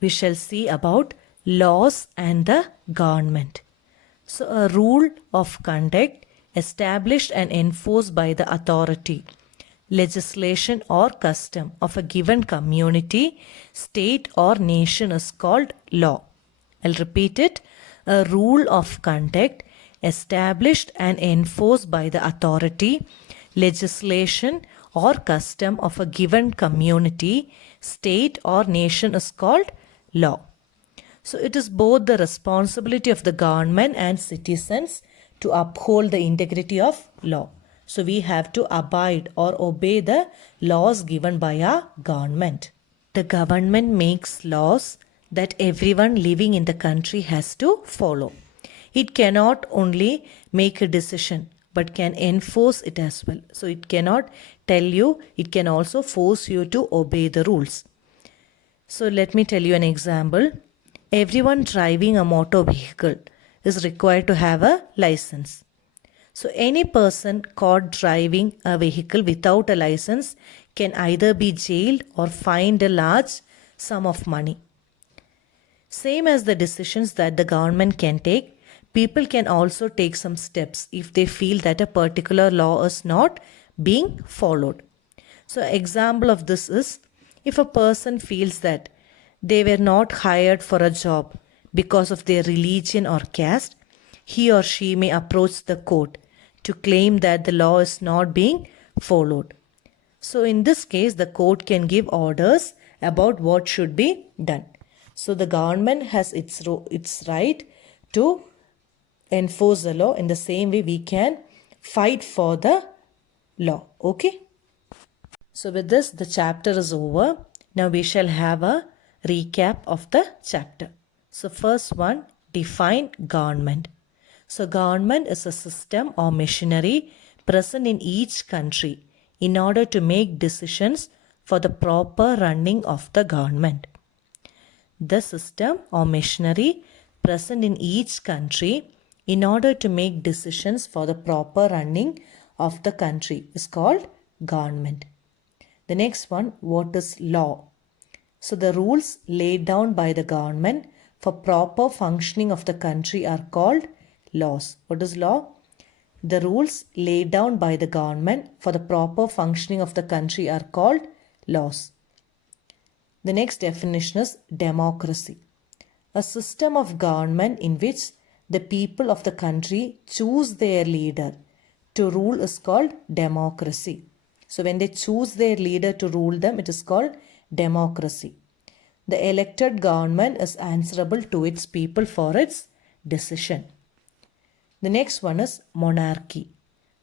we shall see about laws and the government. So, a rule of conduct established and enforced by the authority, legislation or custom of a given community, state or nation is called law. I'll repeat it. A rule of conduct established and enforced by the authority, legislation or custom of a given community, state or nation is called law. So it is both the responsibility of the government and citizens to uphold the integrity of law. So we have to abide or obey the laws given by our government. The government makes laws that everyone living in the country has to follow. It cannot only make a decision but can enforce it as well. So it cannot tell you, it can also force you to obey the rules. So let me tell you an example. Everyone driving a motor vehicle is required to have a license. So any person caught driving a vehicle without a license can either be jailed or fined a large sum of money. Same as the decisions that the government can take, people can also take some steps if they feel that a particular law is not being followed. So example of this is, if a person feels that they were not hired for a job because of their religion or caste, he or she may approach the court to claim that the law is not being followed. So in this case, the court can give orders about what should be done. So the government has its right to enforce the law. In the same way, we can fight for the law. Okay. So with this, the chapter is over. Now we shall have a recap of the chapter. So first one, define government. So government is a system or machinery present in each country in order to make decisions for the proper running of the government. The system or machinery present in each country in order to make decisions for the proper running of the country is called government. The next one, what is law? So the rules laid down by the government for proper functioning of the country are called laws. What is law? The rules laid down by the government for the proper functioning of the country are called laws. The next definition is democracy. A system of government in which the people of the country choose their leader to rule is called democracy. So when they choose their leader to rule them, it is called democracy. The elected government is answerable to its people for its decision. The next one is monarchy.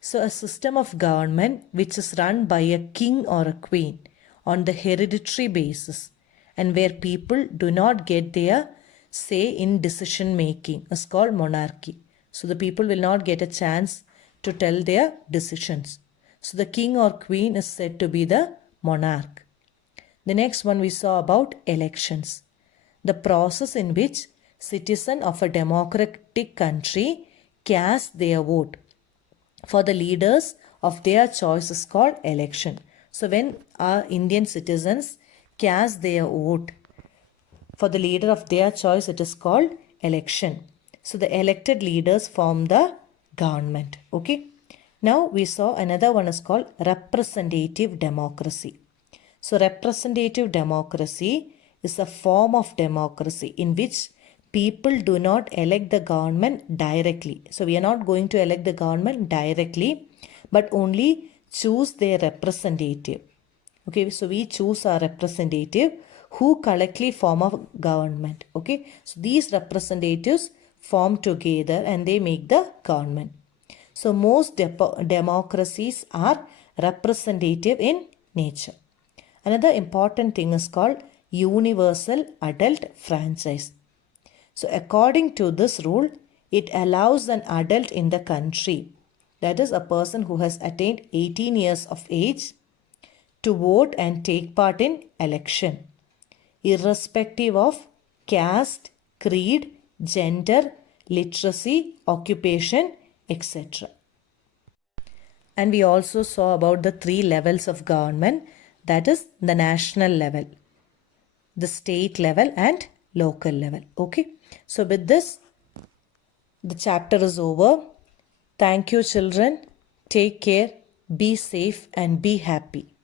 So a system of government which is run by a king or a queen on the hereditary basis and where people do not get their say in decision making is called monarchy. So the people will not get a chance to tell their decisions. So the king or queen is said to be the monarch. The next one we saw about elections. The process in which citizens of a democratic country cast their vote for the leaders of their choice is called election. So when our Indian citizens cast their vote for the leader of their choice, it is called election. So the elected leaders form the government. Okay. Now we saw another one is called representative democracy. So representative democracy is a form of democracy in which people do not elect the government directly. So we are not going to elect the government directly, but only choose their representative. Okay, so we choose our representative who collectively form a government. Okay, so these representatives form together and they make the government. So most democracies are representative in nature. Another important thing is called universal adult franchise. So according to this rule, it allows an adult in the country, that is a person who has attained 18 years of age, to vote and take part in election, irrespective of caste, creed, gender, literacy, occupation, etc. And we also saw about the 3 levels of government, that is the national level. the state level and local level. Okay. So with this, the chapter is over. Thank you, children. Take care, be safe and be happy.